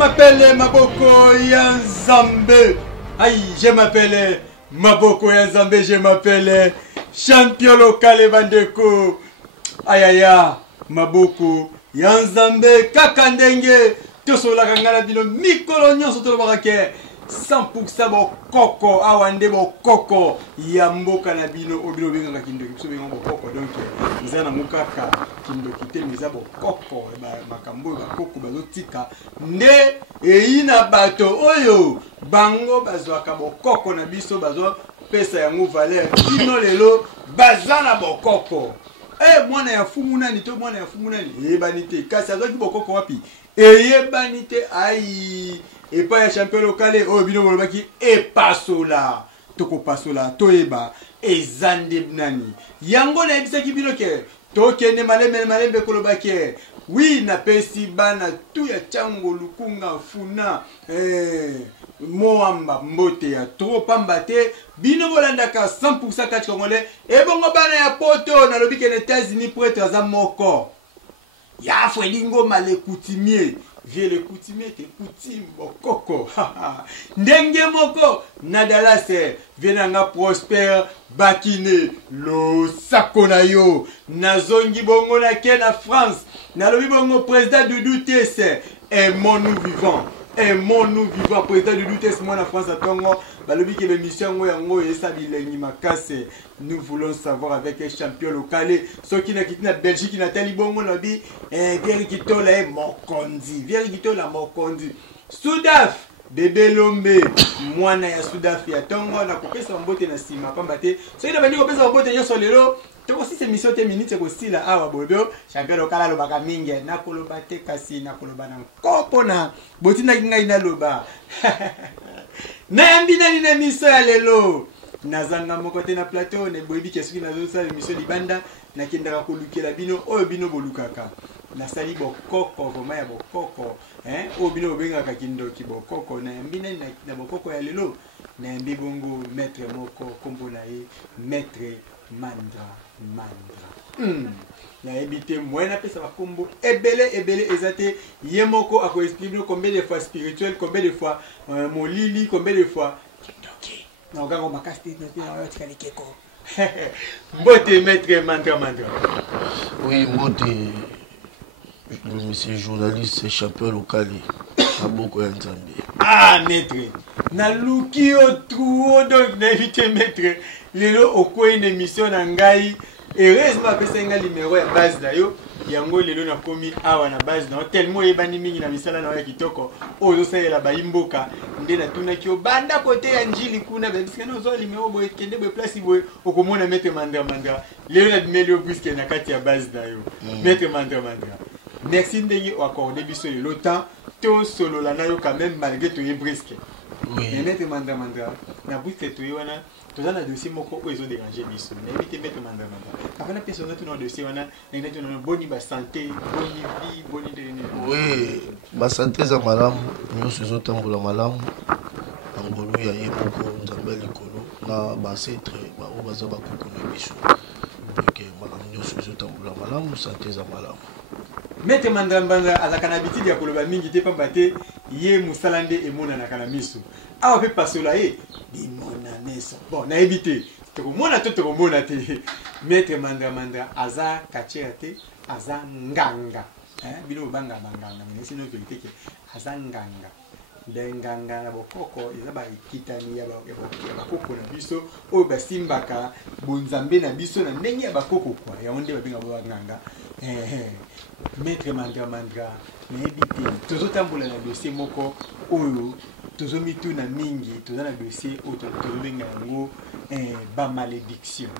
m'appelle Maboko Yanzambe. Aïe, je m'appelle Maboko Yanzambe, je m'appelle champion local Bandeko. Aïe aïe aïe, Maboko Yanzambe, Kakandenge, Tosola Kangala Bino, Mikolo Nyonso Tolobarake. 100% bon coco awande bon coco yamboka na bino obino benga kindo kiso benga bon coco donc nzana mukaka kindo kite miza bon coco ba makambo ba coco bazotika nde eina bato oyo bango bazwaka bon coco na biso bazwa pesa yango valeur kino lelo bazana bon coco mwana ya fumu nani to mwana ya fumu nani ebanite kasi azwaki bon coco wapi ebanite ai et pas un champion local oh bino bolobaki e pasola toko pasola toeba e zande nani yango na ebisaki bino ke tokende malembe kolobaki oui na pesi bana tu ya chango lukunga funa moamba mbote ya trop pambate bino bolandaka 100% kati congolais e bongo bana ya poto na lobiki na États-Unis pour être za moko ya fwelingo male coutumier vie le coutumier te coutume bokoko ndenge moko nadala se venanga Prosper Bakine lo sakona yo nazongi bongo na ke na France na lobi bongo président Doudou Tese aimons-nous vivants président Doudou Tese moi na France atongo balobi ke l'émission yango esa bilengi makase nous voulons savoir avec un champion local soki na kitina Belgique na tali bongo lobi vieri kitola mokondi Soudaf bébé Lombe mwana ya Soudaf ya tongo na kopesa mbote na sima pamba te soki na bandi kopesa mbote nyoso lelo toko si émission te minute ko stila awa bobo champion local alobaka mingi na koloba te kasi na koloba na kopona botina ngai na loba na mbina ni na miso ya lelo nazanga moko te na plateau ne boyebi ke soki nazo sa émission libanda na kendaka kolukela bino oyo bino bolukaka na sali bokoko vraiment ya bokoko oyo bino bengaka kindoki bokoko na mbina na bokoko ya lelo na mbi bongo maître moko kombo na ye maître Mandra na ebité moyen pesa bakombo ebele ezate yemoko ako expliquer combien de fois spirituel combien de fois molili combien de fois kindoki na ogango makasti na yotikali keko mbote maître Mandra oui mbote monsieur journaliste champion local Maboko Yanzambe maître na luki o truo donc na éviter maître lelo okoyi une émission na ngai heureusement pesa nga numéro ya base na yo yango lelo na komi awa na base na tellement ebani mingi na misala na ya kitoko ozo salela bayimboka nde na tunaki o banda kote ya njili kuna babisika no zo numéro boye kende boye place boye okomona maître Mandra lelo na bimeli puisque na kati ya base na yo maître Mandra merci ndenge o accorder biso le temps to solo la na yo quand même malgré to brisque oui maître Mandra na buste to yona toza na dossier moko oyo déranger biso na éviter maître Mandra avant la personne tout dans dossier wana na tout na boni ba santé boni vie boni de oui ba santé za malamu nyonso ezotambola malamu ngolu ya ye moko nzambe likolo na ba setre ba o baza ba kokona biso donc malamu nyonso ezotambola malamu santé za malamu maître Mandra azaka na habitude ya koloba mingi te pamba te ye musalande emona na kana miso awa pe pasola ye bimona neso bon na éviter tokomona te maître Mandra aza kachera te aza nganga bino banga mais sinon que te aza nganga nganga na bokoko eza ba kitani ya bakoko na biso oyo basimbaka bonzambe na biso na ndenge ya bakoko kwa ya onde babenga ba nganga maître Mandra na éviter tozotambola na dossier moko oyo tozomitu na mingi toza na dossier oyo tozobenga yango ba malédiction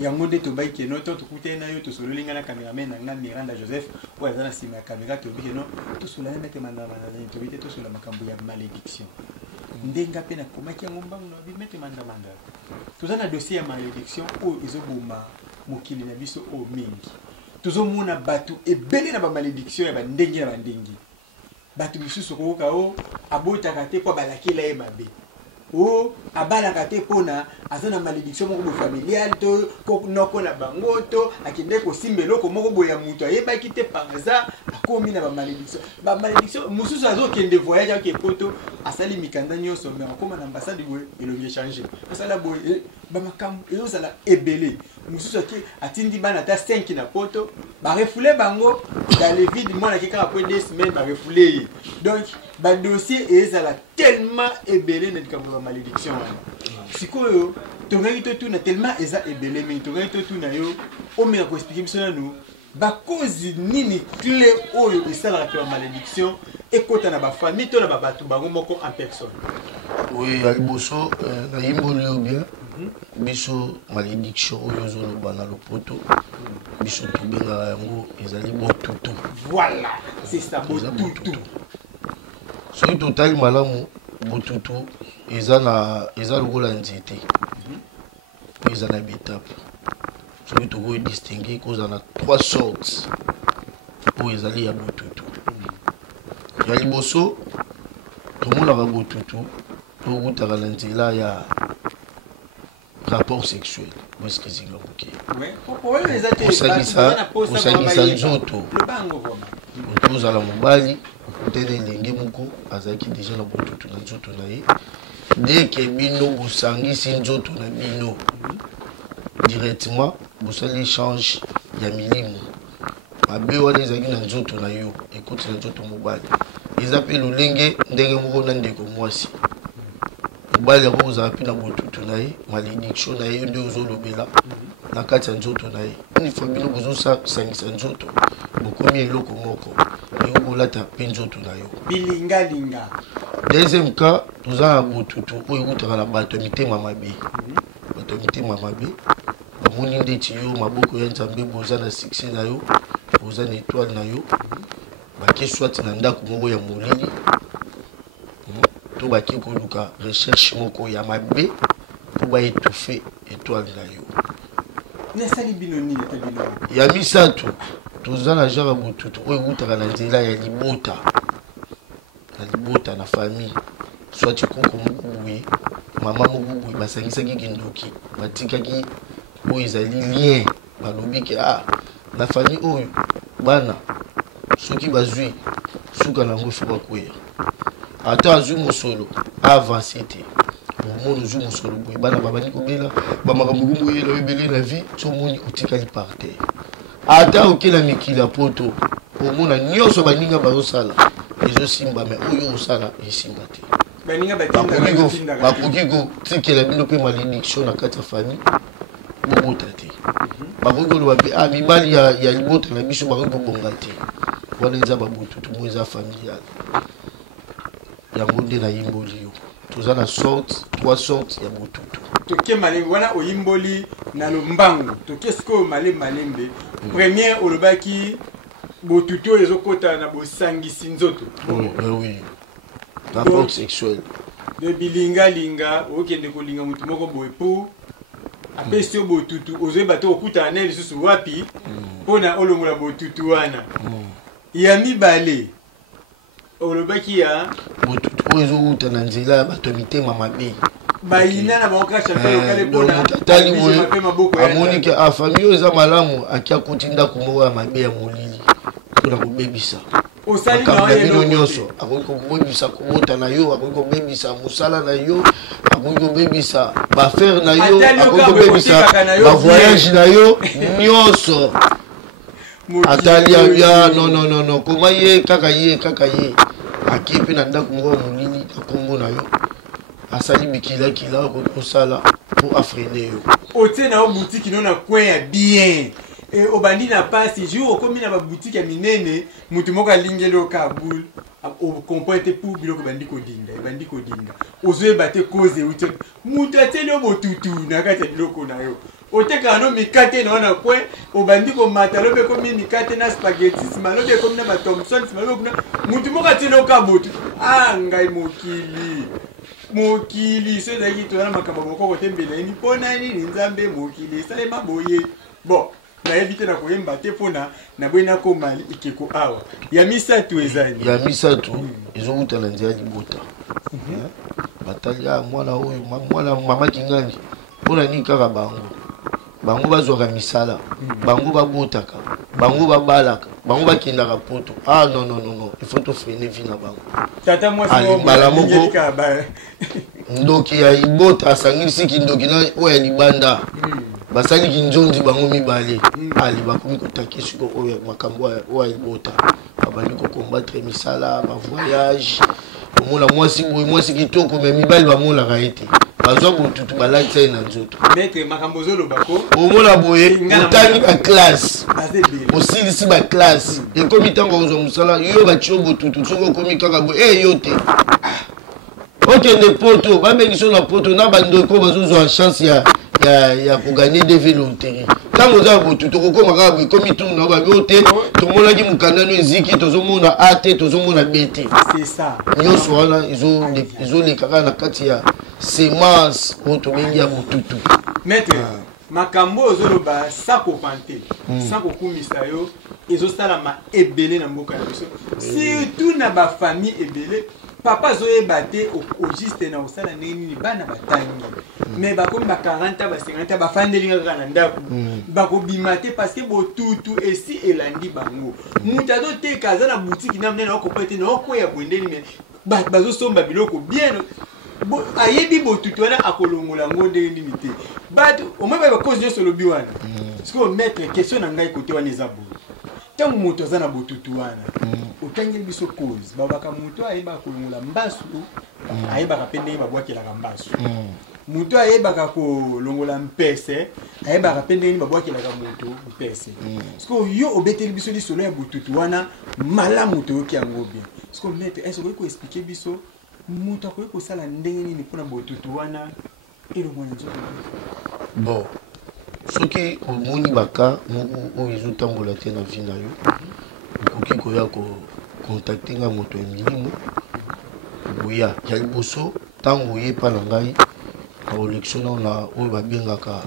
yango nde tobai ke no to tukute na yo tosololinga na cameraman na nga Miranda Joseph oyo aza na nsima ya caméra tobi ke no tosola na maître Mandra tobi te tosola makambo ya malédiction ndenga pe na komaki yango mbangu na bi maître Mandra toza na dossier ya malédiction oyo ezoboma mokili na biso oyo mingi tozomona bato ebele na ba malédiction ya bandenge na bandenge bato misusu kokoka o abotaka te po balakela ye mabe o abalaka te pona aza na malédiction moko bo familiale to noko na bango to akende kosimba eloko moko boya mutu ayebaki te par hasard bakomi na ba malédiction mususu azokende voyage avec poto asali mikanda nyonso mais akoma na ambassade boye elongi changer asala boye ba makambo ezala ebele mususu atindi bana ta 5 na poto ba refoulé bango dans le vide moi na kika après 2 semaines ba refoulé donc ba dossier ezala tellement ebele na likambo ba malédiction sikoyo tongaki to tuna tellement eza ebele mais tongaki to tuna yo o me ko expliquer biso na nous ba cause nini clé oyo esala ka malédiction ekota na ba famille to na ba batu bango moko en personne. Oui, aliboso na yimboli yo bien biso malédiction oyo zoloba na lopoto biso tobenga yango ezali botutu. Voilà, c'est ça botutu. Soki totali malamu botutu eza lokola nzete eza na betape soki tokoki distingue koza na 3 sortes oyo ezali ya botutu. Ya liboso tomonaka botutu tokutaka na nzela ya rapport sexuel moeskizinga moke kosangisa nzoto ozala mobali okutela elenge moko azalaki deja na botutu na nzoto na ye deke bino bosangisi nzoto na bino directement bosali échange ya milimo mabe wana ezalaki na nzoto na yo ekoti na nzoto mobali eza mpe lolenge ndenge moko na ndeko mwasi mobali yango ozala mpe na botutu na ye malédiction na ye nde ozolobela na kati ya nzoto na ye une fois bino bozosangisa nzoto bokomi eloko moko eyo bolata mpe nzoto na yo bilingalinga. Deuxième cas toza na botutu oyo ekutaka na bato ya mitema mabe bato ya mitema mabe bamoni ndeti yo maboko ya nzambe boza na succès na yo boza na étoile na yo bake swati na ndako moko ya molili to bake koluka recherche moko ya mabe po baétouffe étoile na yo. Nasali bino nini ta bino ya misato toza na genre botutu oyo ekutaka na nzela ya libota na famille soit koko moko boye mama moko boye basangisaki kindoki batikaki oyo ezali lien balobi ke na famille oyo bana soki bazwi suka nango ifo bakwea ata azwi mosolo avance te omoni ozwi mosolo boye bana babandi kobela bamakambo boyela ebele na vie somoni otikali par terre ata okela mikili ya poto omona nyonso baninga bazosala ezosimba me oyo osala esimba te bakoki kotikela bino mpe malédiction na kati ya famille bobota te bakoki koloba mpe mibali ya libota na biso bakoki kobonga te wana eza babotutu mo eza familiale yango nde nayimboli yo toza na 3 sortes ya botutu toke malembe wana oyimboli na lombango toke sikoyo malembe première olobaki botutu ezokota na bosangisi nzoto. Oui, rapport sexuel de bilingalinga okende kolinga mutu moko boye po apesi yo botutu ozoyeba te okutana naye lisusu wapi mpona olongola botutu wana ya mibale olobaki ya botutu oyo ezowuta na nzela ya bato ya mitema mabe bayina na bango champion lokale mpona tali boye amoni ke famille oyo eza malamu aki akoti ndako moko ya mabe ya molili mpona kobebisa makambo na bino nyonso akoki kobebisa kobota na yo akoki kobebisa mosala na yo akoki kobebisa bafere na yo akoki kobebisa bavoyage na yo nyonso atali abia non koma ye kaka ye aki mpe na ndako moko ya molili na kombo na yo asali mikilakila akoki kosala mpo afrene yo otie na yo boutique no na coin ya bien obandi na pasi jour okomi na baboutique ya minene mutu moko alingeli okabul okompote pour biloko ebandi kodinga ozoyeba te cause euti mutu atieli yo botutu na kati ya biloko na yo otekaka no mikate na wana coin obandi komata lobi ekomi mikate na spaghetti nsima lobi ekomi na bathomson nsima lobi ekona mutu moko atieli okabotu ngai mokili so ezalaki toza na makambo mokoko te mbela yini mpona nini nzambe mokili esalema boye bon nayebi te na koyemba te mpona naboyi nakoma ekeko awa ya misato ezali ya misato ezokuta na nzela libota batali mwana oyo mwana mama kingani mpona nini kaka bango bazwaka misala bango babotaka bango babalaka bango bakendaka poto. Ah non non non non, il faut to freiner vie na bango. Tata moi c'est mbala moko ndoki ya ibota asangisi kindoki na oya libanda basali kinjonzi bango mibale ali bakomi kotaki siko oya makambo oya ibota babali ko combattre misala ba voyage omona mwasi kitoko mais mibale bamolaka ete bazwa botutu balakisa ye na nzoto maître makambo zolobako omona boye otangi baklasse osilisi baklasse ekomi ntango ozwa mosala yo batio botutu soki okomi kaka boye yo te okende poto bameliso na poto na bandeko bazozwa chance ya koganye dv loterie ntango oza botutu okokoma kaka boye ekomi tunu na babi o te tomonaki mokandano eziki tozomona a te tozomona b te nyonso wana ezoleka kaka na kati ya semence oyo tobengi ya botutu maître makambo ozoloba sako pante sako kumisa yo ezosalama ebele na mboka na biso surtout na bafamille ebele papa zoyeba te juste na osala ndenge nini bana batangi mais bakomi ba 40 ba 50 bafandeli kaka na ndako bakobima te parce que botutu esi elandi bango mutu azoteka aza na boutique na mnene okopa te na okoya bwendeli mais bazosomba biloko bien ayebi botutu wana akolongola ngo ndenge nini te but omoi bakozi nyonso olobi wana sikoyo maître question na ngai kote wana eza boye ntango moto aza na botutu wana otangeli biso cause babaka moto ayebaka kolongola mbasu ayebaka mpe ndenge babwakelaka mbasu moto ayebaka kolongola mpese ayebaka mpe ndenge babwakelaka moto mpese sikoyo yo obeteli biso lisolo ya botutu wana malamu toyoki yango bien sikoyo maître est-ce okoki koexplike biso moto akoki kosala ndenge nini mpona botutu wana elongo na nzoto bon soki omoni baka moko oyo ezotambola te na vie na yo okoki koya kocontacte nga moto ya milimo boya ya liboso ntango oye epa na ngai na olection na oyo babengaka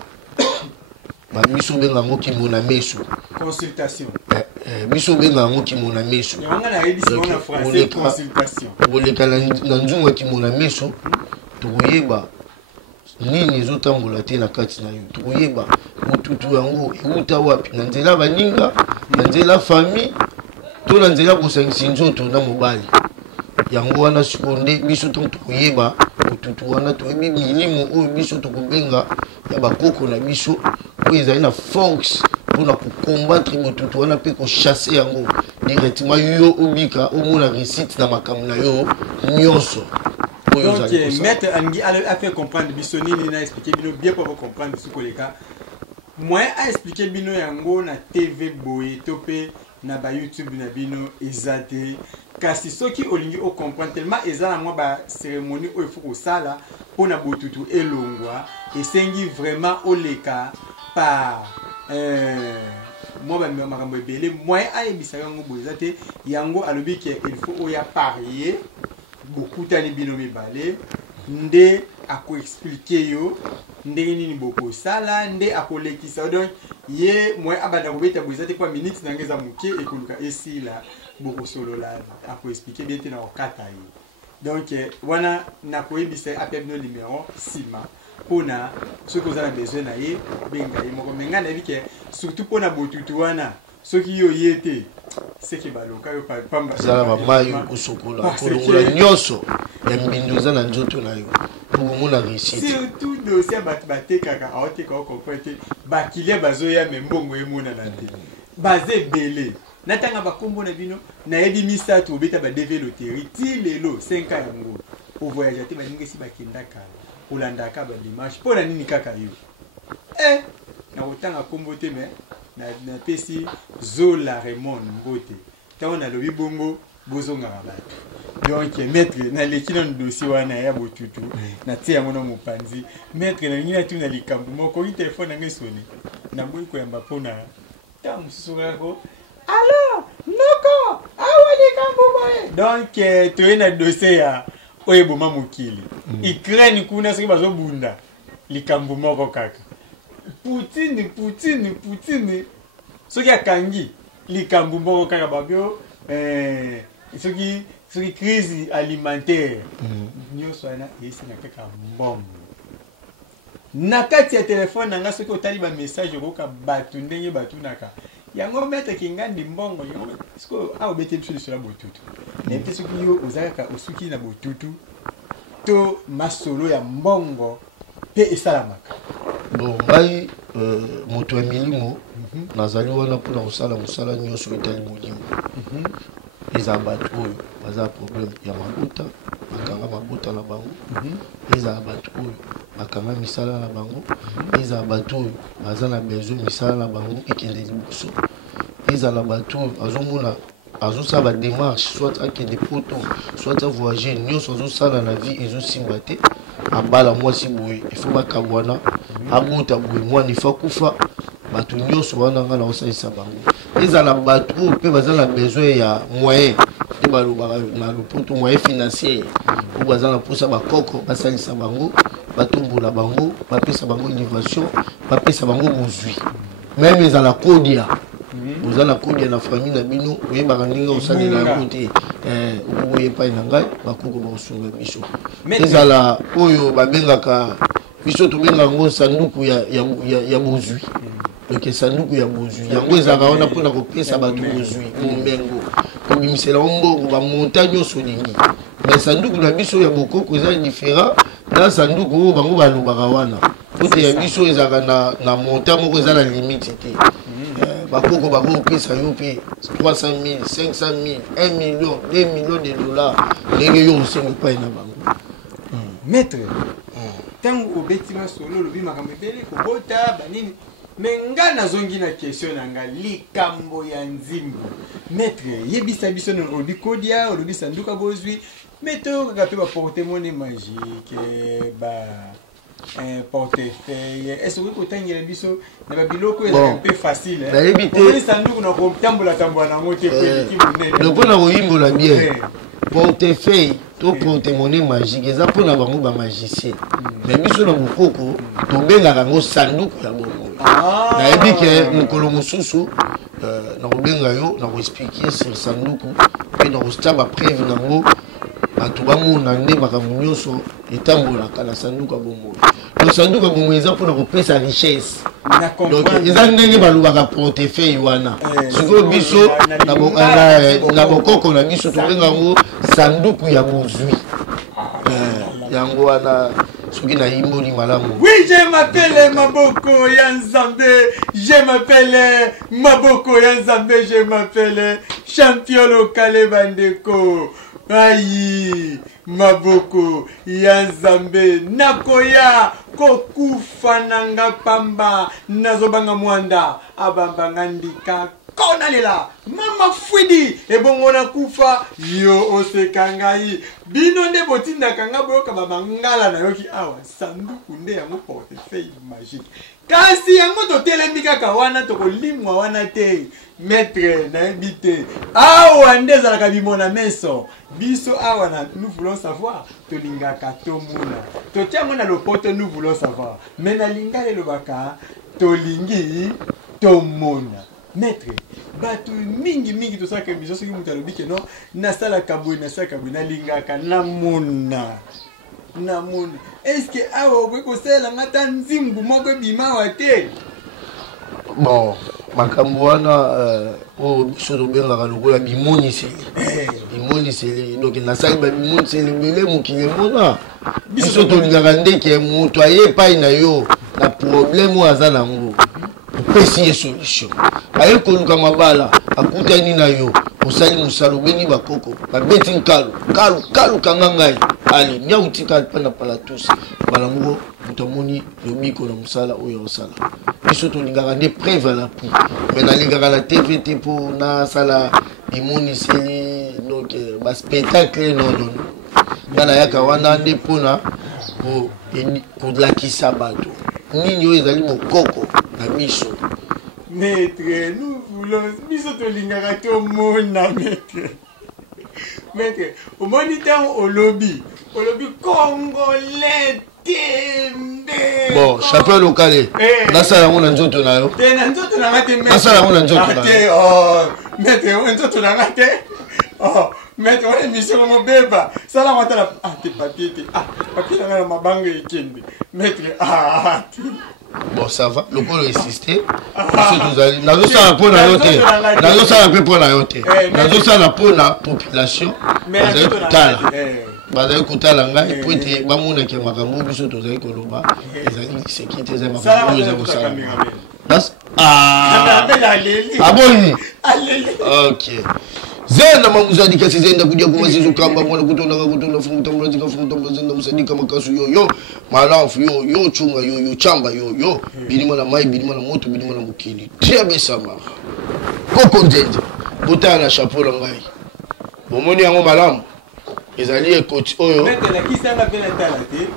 biso obenga yango kimona meso consultation biso obenga yango kimona meso oleka na nzungu ya kimona meso tokoyeba nini ezotambola te na kati na yo tokoyeba botutu yango euta wapi na nzela baninga na nzela famille to na nzela kosangisa nzoto na mobali yango wana sikoyo nde biso ntango tokoyeba botutu wana toyebi milimo oyo biso tokobenga ya bakoko na biso oyo ezali na force mpona kokombattre botutu wana mpe kochasse yango directement yo obika omona réussite na makambo na yo nyonso. Donc, maître Angi a fait comprendre Bissoni, il a expliqué Bino bien pour comprendre ce que les cas. Moi, a expliqué Bino Yango na TV Boé, Topé, na ba YouTube na Bino, Ezate. Car si ceux qui ont au comprendre tellement, Ezala moi ba cérémonie où il faut que ça là, pour na botutu et longwa, et sengi vraiment au leka par moi ba makambo ebele, moi a ebisa yango Boezate, Yango alobi que il faut oya parier. Beaucoup tani bino mibale nde ako expliquer yo ndenge nini boko sala nde ako lekisa donc ye moi abanda kobeta bozate kwa minutes nangeza muke ekoluka esila boko solo la ako expliquer bien te na okata yo donc wana na koyebisa appel no numéro sima pona ce que vous avez besoin na ye benga ye moko menga na bike surtout pona botutu wana soki yo yete seki baloka yo pamba zala bamayi kosokola kolongola nyonso ya mbindo eza na nzoto na yo pokomona réussite surtout dossier bato batekaka aoteka okomprete bakilia bazoya me mbongo emonana te baza ebele natanga bakombo na bino nayebi misato obeta badeve loterie ti lelo 5 ans yango ovoyage te balingisi bakendaka olandaka badimanche mpo na nini kaka yo nakotanga kombo te me na pesi Zola Raymond Mbote tant na lobi bongo bozongaka bato donc maître na leki na dossier wana ya botutu na tia yango na mopanzi maître na ngina tu na likambo moko ki telefone na ngesoni na boyi ko yamba pona ta mususu kako alors noko awa likambo boye donc to na dossier ya oyeboma mokili Ukraine kuna soki bazobunda likambo moko kaka Poutine soki akangi likambo moko kaka babio soki crise alimentaire nyonso wana esi na kaka mbombo na kati ya telefone nanga soki otali ba message okoka bato ndenge batunaka yango maître kingandi mbongo yango parce que a obete biso sur la botutu na pe soki yo ozaka osuki na botutu to masolo ya mbongo pe esalamaka bon ngai moto ya milimo nazali wana mpona kosala mosala nyonso etali molimo eza bato oyo baza problème ya mabuta bakanga mabuta na bango ezala bato oyo bakanga misala na bango ezala bato oyo baza na besoin misala na bango ekende liboso ezala bato oyo azomona azosala badémarche soit akende poto soit avoyager nyonso azosala na vie ezosimba te abala mwasi boye ifo bakabwana abuta boye mwana ifa kufa bato nyonso wana nga na osalisa bango ezala bato oyo mpe baza na besoin ya moyen te balobaka na lopoto moyen financier oyo baza na mposa bakoko basalisa bango batombola bango bapesa bango innovation bapesa bango bozwi même ezala kodia oza na kodia na famille na bino oyebaka ndenge osalela yango te okokoya epai na ngai bakoko bakosunga biso ezala oyo babengaka biso tobengaka yango sanduku ya bozwi donc sanduku ya bozwi yango ezalaka wana mpona kopesa bato bozwi mombengo kobimisela mbongo bamonta nyonso olingi mais sanduku na biso ya bokoko eza différent na sanduku oyo bango balobaka wana pote ya biso ezalaka na monta moko eza na limite te bakoko bakopesa yo mpe 300 000 500 000 1 million 2 millions de dollars ndenge yo osenga epai na bango maître ntango obeti masolo olobi makambo ebele kobota banini me nga nazongi na question na nga likambo ya nzimbo maître yebisa biso na olobi kodia olobi sanduka bozwi me toyokaka mpe baporte mone magique portefeuille est-ce que kotangela biso na babiloko ezaka mpe facile nayebi te sanduku na kotambola nango te peliki monene mpona koyimbola bien portefeuille to porte-monnaie magique eza mpona bango bamagicien mais biso na bokoko tobengaka yango sanduku ya bomoi nayebi ke mokolo mosusu nakobenga yo nakoexplike sur sanduku mpe nakosita bapreve nango bato bamona nde makambo nyonso etambolaka na sanduku ya bomoi donc sanduku ya bomoi eza mpona kopesa richesse donc eza ndenge balobaka portefeuille wana sikoyo biso na bokoko na biso tobenga yango sanduku ya bozwi yango wana soki nayimboli malamu. Oui, je m'appelle Maboko Yanzambe, je m'appelle Maboko Yanzambe, je m'appelle champion local Bandeko. Aïe, Maboko Yanzambe, Nakoya, Kokufa Nanga Pamba, Nazobanga Mwanda, Abamba Ndika. Konalela mama fwidi ebongona kufa yo osekangai bino nde botinda kanga boyoka babangala na yoki awa sanduku nde yango portefeuille magique kasi yango totelemi kaka wana tokolimwa wana te maître nayebi te awa nde ezalaka bimona meso biso awa na nous voulons savoir tolingaka tomona totiango na lopoto nous voulons savoir mais nalinga elobaka tolingi tomona maître bato mingi to saka biso soki mutu alobi ke no nasala kabwe nalingaka namona est-ce que awa okoki kosala ngata nzimbu moko ebima wa te bon makambo wana oyo biso tobengaka lokola bimoniseli donc nasali babimoniseli ebele mokili emona biso tolingaka ndeke moto aye epai na yo na problème oyo aza nango opesi ye solution aye koluka mabala akutani na yo osali mosala obengi bakoko babeti nkalu kanga ngai ali nyautika mpana palatus mbala moko moto amoni lobiko na mosala oyo osala biso tolingaka nde preuve à l'appui mais nalingaka na tv te mpo nasala bimoniseli donc baspectacle nono nga nayaka wana nde mpona kolakisa bato nini oyo ezali mokoko na biso. Maître, nous voulons biso tolingaka tomona maître au moniteur au lobby congolais tembe bon chapeau local nasala yango na nzoto na yo te na nzoto na ngate nasala yango na nzoto na te oh maître nzoto na ngate oh Maître, on est mission mon bébé. Ça là, on t'a la. Ah, t'es papier, papier dans ma banque et kende. Maître, bon, ça va. Le col est insisté. Nazo ça la peau na yote. Nazo ça la peau pour la yote. Nazo ça la peau na population. Mais tala. Bazali kutala ngai po ete bamona ke makambo biso tozali koloba ezali sécurité za makambo za kosala. Aboni. OK. Zenda mamuzadi kasi zenda kudia kumasizo kamba mwana kutonda funguta mrazika funguta mrazenda musadika makasu yo malafu yo chunga yo chamba yo bilima na mai bilima na moto bilima na mukili très bien sama koko nzenze botana chapeau la ngai bomoni yango malamu ezali ekoti oyo metela kisanga pena tala te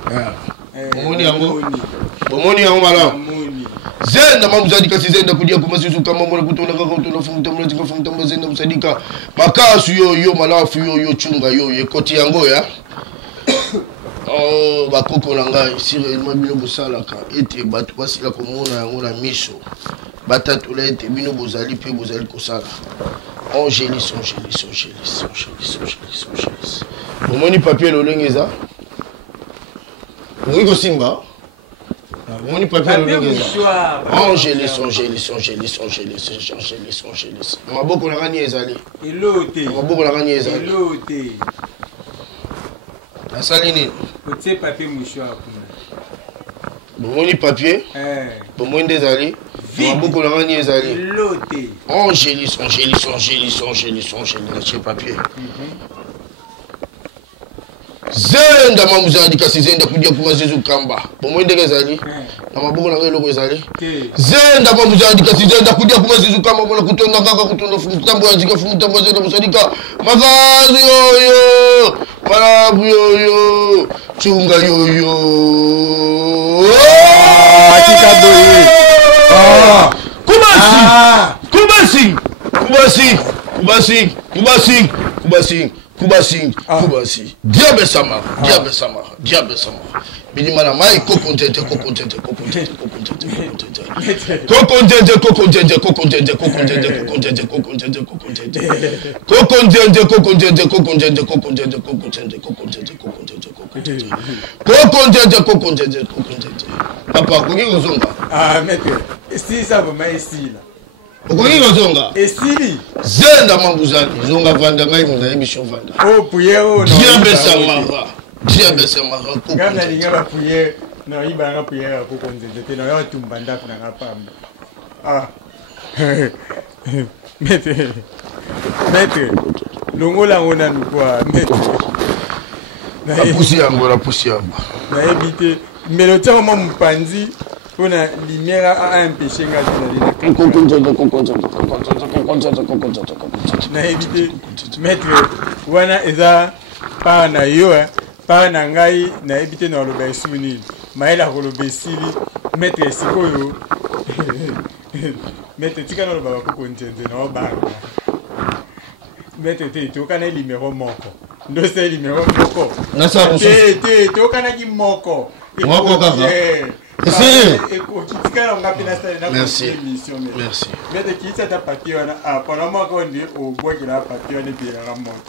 bomoni yango malamu zenda mamuzadi kasi zenda kudia kumasizo kamba mwana kutonda funguta mrazenda musadika makasu yo malafu yo chunga yo ekoti yango ya oh bakoko na ngai sirement bino bosalaka ete bato basila komona yango na miso batatola ete bino bozali pe bozali kosala Angélis. Omoni papier lolenge eza oyi kosimba omoni papier lolenge eza Angélis maboko na kani ezali elote maboko na kani ezali elote asali nini otie papier mouchoir kuna bomoni papier bomoni nde ezali maboko na kani ezali elote Angélis natie papier zenda mamuzadi kasi zenda kudia kumazizu kamba bomoni ndenge ezali na maboko na eloko ezali zenda mamuzadi kasi zenda kudia kumazizu kamba bona kutonda kaka kutonda futambo yazika futambo zenda musadika makazi yoyo malabu yoyo chunga yoyo atikaboye Kubasi. Diable sama. Bilima na mai kokontete. Papa, koki kozonga. Ah, maître. Si ça va ici là. Okoki kozonga. Esili. Zenda mambuzani. Zonga vanda ngai mona emission vanda. Oh, pouye oh. Diable sama. Ngana linga ba pouye. Non, ibanga pouye ko konzete. Non, yo tumbanda kuna ngapamba. Ah. Maître. Longola ngona nukwa. Maître. La poussière yango. Na éviter. Mais le temps moment mpanzi on a lumière a empêché na éviter mettre wana eza pa na yo pa na ngai na éviter na loba isuni maela ko loba sili mettre sikoyo mettre tika na loba ko kontenze na ba mettre te to kana numéro moko ndo c'est numéro moko na sa te to kana ki moko kaka. Merci.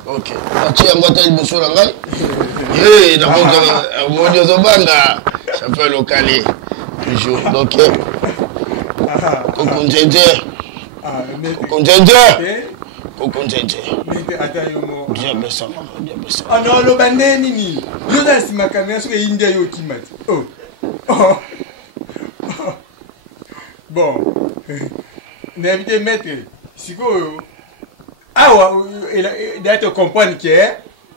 Ok. Atia ngota liboso na ngai. Na bonzo modio zobanga. Ça peut localer toujours. Donc kokonjenje. Diable sama. Ah non, le bandé nini. Yo dans si ma caméra sur India yo kimati. Oh. Bon, n'invite maître, si vous il te comprendre que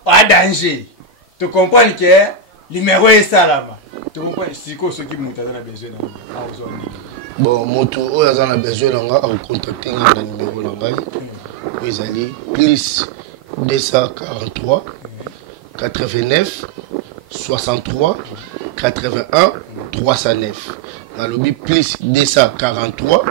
pas danger, te comprendre que numéro est ça là-bas, te comprendre si ce qui monte dans la besoin bon, moto o ya na besoin nga a contacter nga na numéro na ngai vous allez plus 243 89 63 81 309. Dans le lobby plus 243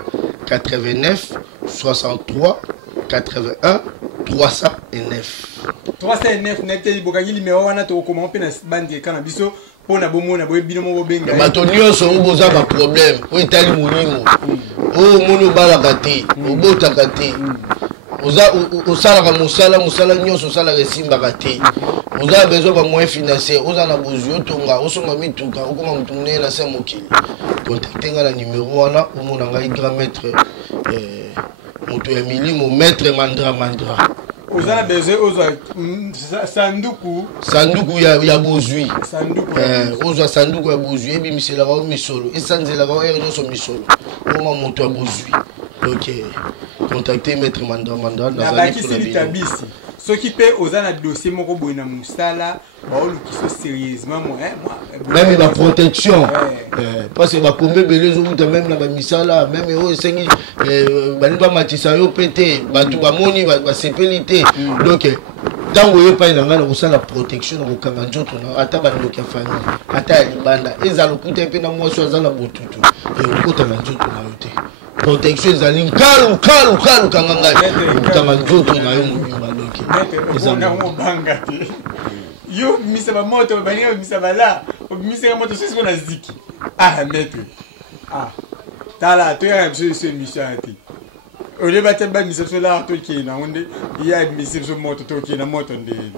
89 63 81 309. 309 n'était bokagi numéro wana to comment pe na bandi kana biso pona bomona boye binomo bobenga. Bato nyonso oboza ba problème. O itali monimo. O mono bala kati, obota kati. osalaka mosala nyonso osalaka esimbaka te oza besoin ba moyen financier oza na bozwi otonga osomba mituka okoma motu monene na se mokili contacte nga na numéro wana omona ngai grand maître moto ya milimo maître mandra ozana besoin ozwa sanduku ya bozwi ozwa sanduku ya bozwi ebimiselaka o misolo esanzelaka o ere nyonso misolo oma moto ya bozwi donc contacter maître mandra na bakisili tabisi soki pe ozana dossier moko boye na musala baolukiso sérieusement même la protection parce que bakombe belé ezokuta même na bamisala même oyo esengi balingi bamatisa yo pe te bato bamoni basepeli te donc ntango oyo epai na ngai na kosala protection na kokanga nzoto na ata bandoki ya famille ata ya libanda ezala okuta mpe na mwasi aza na botutu okota na nzoto na yo te protection ezali nkalu kanga ngai okutanga nzoto na yo mobimba doki ezamobanga te yo bimisa bamoto baninga bimisa bala obimisaka moto sosi kona ziki maître tala toyaka biso eso émission ati ole bate bamisa biso lara tokee na onde ya bimisa biso moto tokee na moto ndeni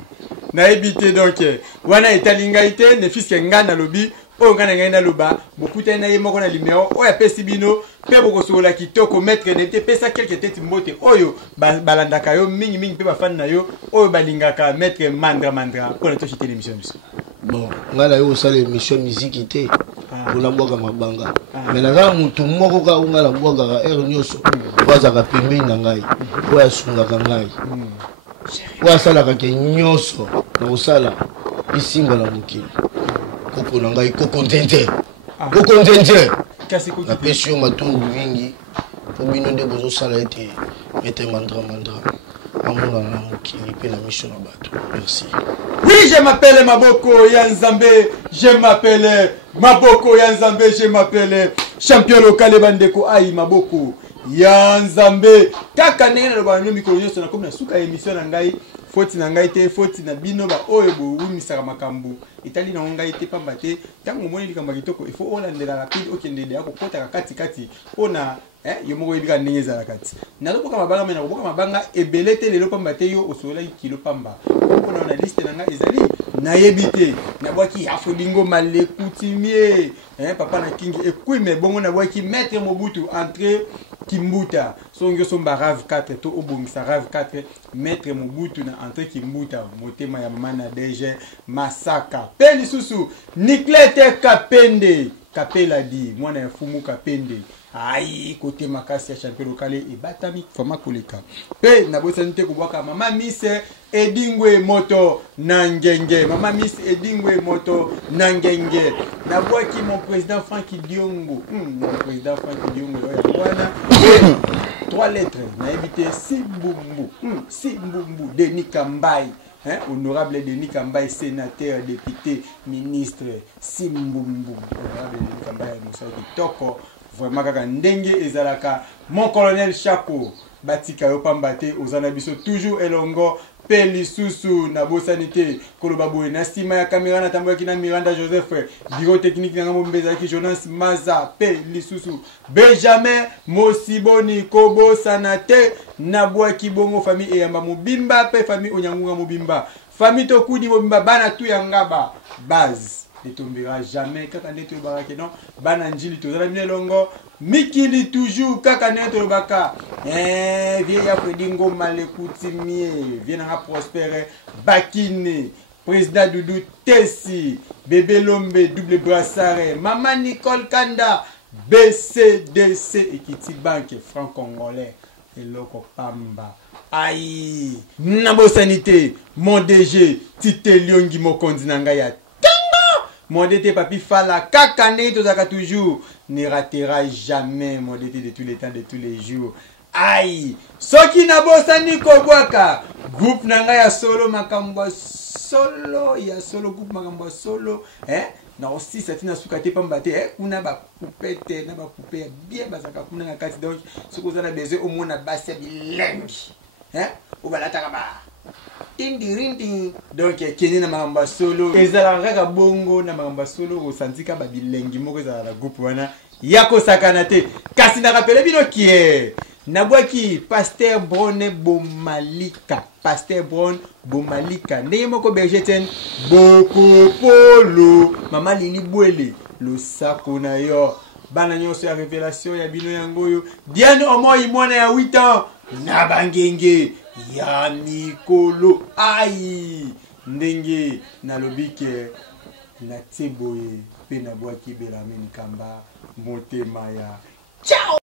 nayebi te donc wana etali ngai te ne fiske ngai nalobi oyo ngai na ngai naloba bokutani na ye moko na limero oyo apesi bino mpe bokosokola kitoko maître ne te pesa quelque tete mbote oyo balandaka yo mingimingi mpe bafani na yo oyo balingaka maître mandra mpona toshite na émission biso bon ngai na yo kosala émission miziki te mpona bwaka mabanga mais naza na motu moko kaka ngai nabwakaka ere nyonso oyo azalaka pembeni na ngai oyo asungaka ngai oyo asalaka ke nyonso na kosala isimba na mokili koko na ngai koko nzenze napesi yo matungu mingi po bino nde bozosala ete mete mandra amonana na mokili mpe na mission na bato merci. Oui, je m'appelle Maboko Yanzambe, je m'appelle champion local Bandeko Aïe Maboko Yanzambe kaka ndenge na loba no mikolo nyonso na komi na suka émission na ngai foti na ngai te foti na bino ba oyo bowimisaka makambo etali na ngai te pamba te ntango omoni likambo kitoko il faut olandela rapide okende ya kokotaka katikati mpona yo moko yebika ndenge ezalaka ti nazoboka mabanga me nakoboka mabanga ebele te lelo pamba te yo osokolaki kilo pamba mpona na liste na ngai ezali nayebi te nabwaki afolingo malekutimie papa na kingi ekuime bongo nabwaki maître Mobutu entre Kimbuta songo somba rave 4 to obongisa rave 4 maître Mobutu na entre Kimbuta motema ya mama na DG Masaka pe lisusu Niklete Kapela di mwana ya fumu Kapende ayi kote makasi ya champion local e batami fama koleka pe na bosani te kubwaka mama Miss Edingwe moto nangenge na bwaki mon président Francky Diongo oya wana 3 lettres na évité Simbumbu Denis Kambai honorable Denis Kambai sénateur député ministre Simbumbu honorable Denis Kambai Moussa Kitoko vraiment kaka ndenge ezalaka mon colonel Chako batika yo pambate ozana biso toujours elongo pe lisusu na bosanité koloba boye na sima ya caméra na tamboki na Miranda Joseph bureau technique na ngombeza ki Jonas Maza pe lisusu Benjamin Mosiboni Kobo Sanate na bwaki bongo famille eyamba mobimba pe famille onyangunga mobimba famille tokudi mobimba bana tu ya ngaba base ne tombera jamais kaka ndeto barake non bana njili tozala minelongo mikili toujours kaka ndeto baka vie ya predingo malekutimie vie na prospère bakine président Doudou Tessi bébé Lombe double brassare maman Nicole Kanda BCDC Equity Bank franc congolais eloko pamba aïe nabo sanité mon DG Tite Liongi Mokonzi nanga ya mon DT papi Fala kakane tozaka toujours ne ratera jamais mon DT de tous les temps de tous les jours aïe soki na bosani kobwaka groupe nanga ya solo makambo solo ya solo groupe makambo solo na aussi satina sukate pamba te kuna ba coupette na ba couper bien bazaka kuna na kati donc soko zana besoin au moins na base bilengi ou balataka ba Ring donc kene na mamba solo ezala kaka bongo na mamba solo osantika ba bilengi moko ezala la groupe wana yako sakana te kasi na rappele bino kie nabwaki Pasteur Bron Bomalika, Pasteur Bron Bomalika ndenge moko berger ten boko polo mama Lili Bwele lo sako na yo bana nyonso ya révélation ya bino yango yo Diane Omoi mwana ya 8 ans na bangenge ya mikolo ai ndenge nalobike na teboye pe nabwaki Bellarmine Kamba motema ya ciao.